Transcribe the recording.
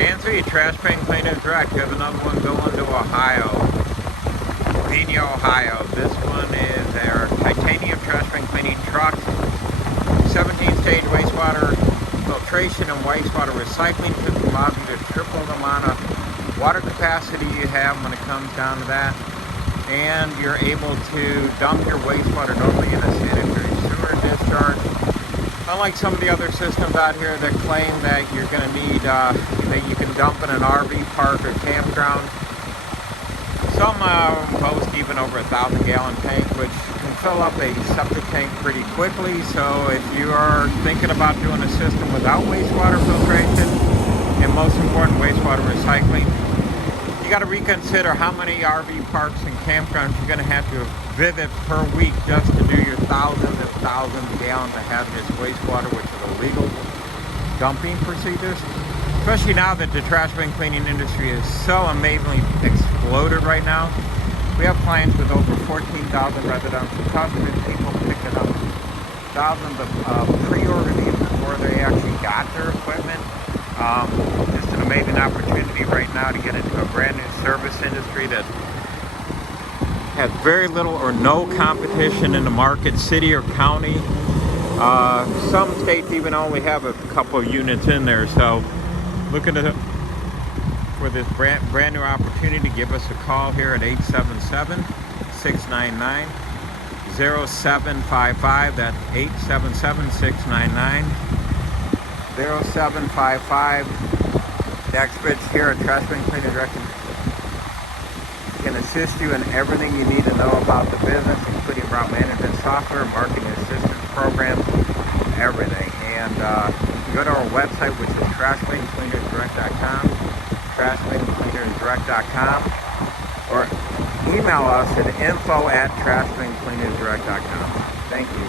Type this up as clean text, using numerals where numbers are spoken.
Dan 3 Trash Bin Cleaners Direct. We have another one going to Ohio. Pena, Ohio. This one is our titanium trash bin cleaning truck. 17-stage wastewater filtration and wastewater recycling system allows you to triple the amount of water capacity you have when it comes down to that. And you're able to dump your wastewater normally in a sanitary sewer discharge. Unlike some of the other systems out here that claim that you're going to need, that you can dump in an RV park or campground. Some boast even over 1,000-gallon tank, which can fill up a septic tank pretty quickly. So if you are thinking about doing a system without wastewater filtration, and most important, wastewater recycling, you got to reconsider how many RV parks and campgrounds you're going to have to visit per week just to do your thousands and thousands of gallons of hazardous wastewater, which is illegal dumping procedures. Especially now that the trash bin cleaning industry is so amazingly exploded right now. We have clients with over 14,000 residential customers, people picking up thousands of pre-order these before they actually got their equipment. Just an amazing opportunity right now to get into a brand new service industry that has very little or no competition in the market, city or county. Some states even only have a couple units in there. So looking for this brand new opportunity, give us a call here at 877-699-0755. That's 877-699-0755. The experts here at Trash Bin Cleaner Direct can assist you in everything you need to know about the business, including route management software, marketing assistance programs, everything. And you can go to our website, which is trashbincleanersdirect.com, trashbincleanersdirect.com, or email us at info@trashbincleanersdirect.com. Thank you.